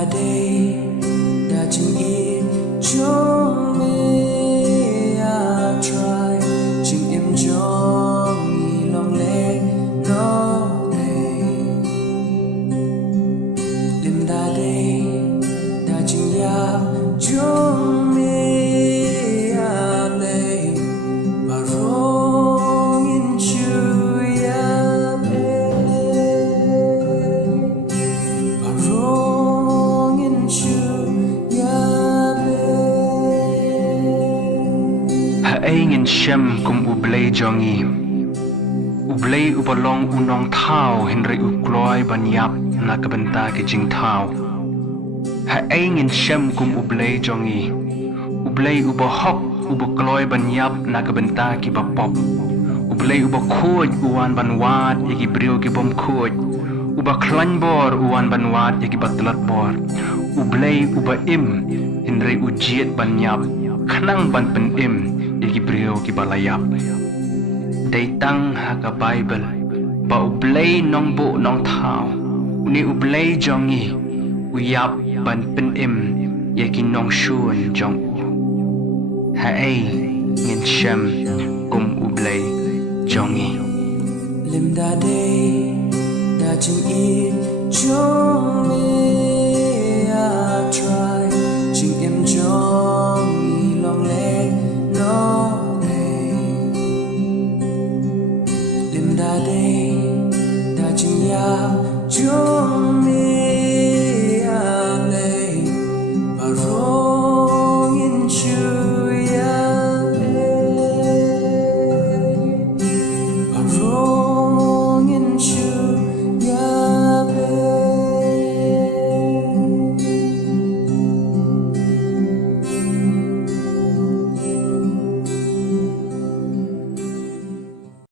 Lymda Dei da JINGIAP me a try JINGIAP Jong I long le no day Lymda Dei da JINGIAP Jong me a play barong in chu ya barong in chu ya Haei ngin shem kum U Blei Jong U Blei ubalong u Nongthaw hinri u kloi banyap naka bynta ki jingthaw Haei ngin shem kum U Blei Jong U Blei ubahok uba kloi banyap naka bynta ki bapop U Blei uba khoj uwan banwat yaki brio ki bom khoj uba klanbor uwan banwat yaki batlat bor U Blei uba im hinri u jiet banyap khnang ban pen im yaki brio ki balayap Dei tang haka Bible ba U Blei nong bo Nongthaw uni U Blei Jong u yap ban pen im yaki nong shun jong Haei ngin shem kum U Blei Jong Lymda Dei da JINGIAP Jong me